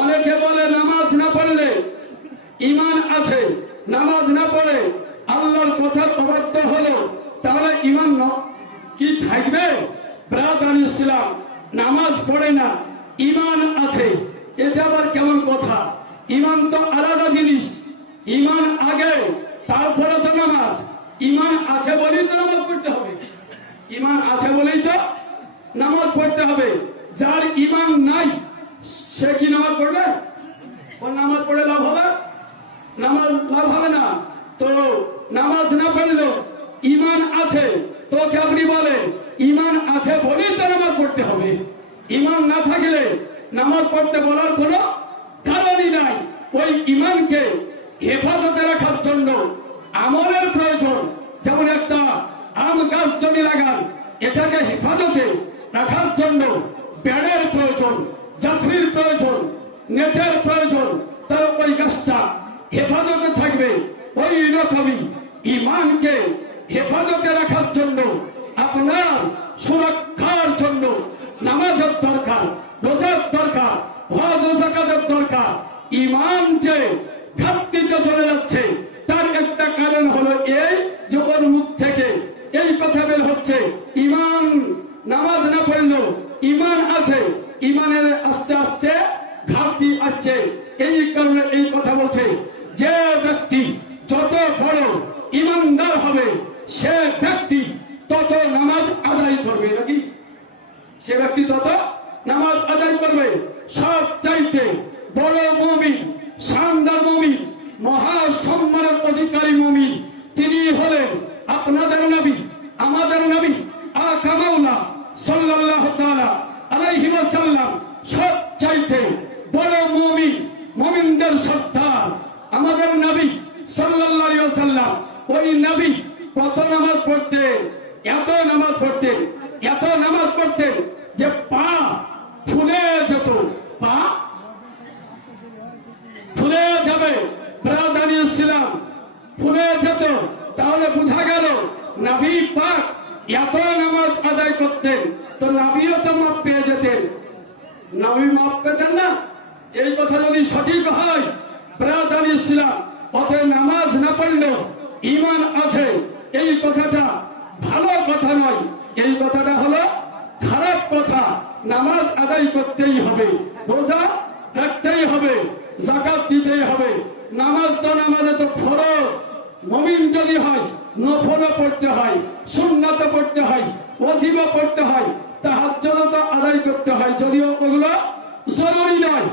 অনেকে বলে নামাজ না পড়লে ঈমান আছে, নামাজ না পড়ে আল্লাহর কথার অবাধ্য হলো, তাহলে ঈমান কি থাকবে? ব্রাদার ইসলাম, নামাজ পড়ে না ঈমান আছে, এটা আবার কেমন কথা? ঈমান তো আলাদা জিনিস। ঈমান আগে, তারপরে তো নামাজ। ঈমান আছে বলেই তো নামাজ পড়তে হবে, ঈমান আছে বলেই তো নামাজ পড়তে হবে। যার ঈমান নাই সে কি নামাজ পড়বে? ওর নামাজ পড়ে লাভ হবে? নামাজ লাভ হবে না। তো নামাজ না পড়লেও ঈমান আছে, তোকে আপনি বলেন ঈমান আছে বলেই তো নামাজ পড়তে হবে। ঈমান না থাকলে নামাজ পড়তে বলার কোনো কারণই নাই। ওই ঈমানকে হেফাজতে রাখার জন্য আমলের প্রয়োজন। যেমন একটা আম গাছ জমি লাগান, এটাকে হেফাজতে রাখার জন্য বেড়ের প্রয়োজন, জাফরির প্রয়োজন, নেটের প্রয়োজন। তার ওই গাছটা হেফাজতে থাকবে। ওই রকমই ঈমানকে হেফাজতে রাখার জন্য, আপনার সুরক্ষার জন্য নামাজের দরকার, রোজার দরকার, হজ ও যাকাতের দরকার। ঈমান যে ঘাটতিতে চলে যাচ্ছে তার একটা কারণ হলো এই যে ওর মুখ থেকে এই কথা বের হচ্ছে ঈমান, নামাজ না পড়লেও ঈমান আছে, ঈমানের আস্তে আস্তে ঘাটতি আসছে। এই কারণে এই কথা বলছে, যে ব্যক্তি যত বড় ঈমানদার হবে সে ব্যক্তি তত নামাজ আদায় করবে। নাকি সে ব্যক্তি তত নামাজ আদায় করবে। সব চাইতে বড় মুমিন, শানদার মুমিন, মহা সম্মানের অধিকারী মুমিন তিনি হলেন আপনাদের নবী, আমাদের নবী আকা মাওলা সাল্লাল্লাহু তাআলা আলাইহি ওয়াসাল্লাম। সব চাইতে বড় মুমিন, মুমিনদের সর্দার আমাদের নবী সাল্লাল্লাহু আলাইহি ওয়াসাল্লাম। ওই নবী কত নামাজ পড়তেন, এত নামাজ পড়তেন, এত নামাজ পড়তেন যে পা ফুলে যেত, পা ফুলে যাবে। ব্রাদার ইসলাম, ফুলে যেত। তাহলে বোঝা গেল নবী পাক এত নামাজ আদায় করতেন, তো নবীও তো মাপ পেয়ে যেতেন। নবী মাপ পেতেন না? এই কথা যদি সঠিক হয় ব্রাদার ইসলাম, অতএব নামাজ না পড়লেও ঈমান আছে এই কথাটা ভালো কথা নয়, এই কথাটা হলো খারাপ কথা। নামাজ আদায় করতেই হবে, রোজা রাখতেই হবে, যাকাত দিতেই হবে। নামাজ তো নামাজে তো ফরজ। মুমিন যদি হয় নফলও পড়তে হয়, সুন্নাতও পড়তে হয়, ওয়াজিবও পড়তে হয়, তাহাজ্জুদও তো আদায় করতে হয়, যদিও ওগুলো জরুরি নয়।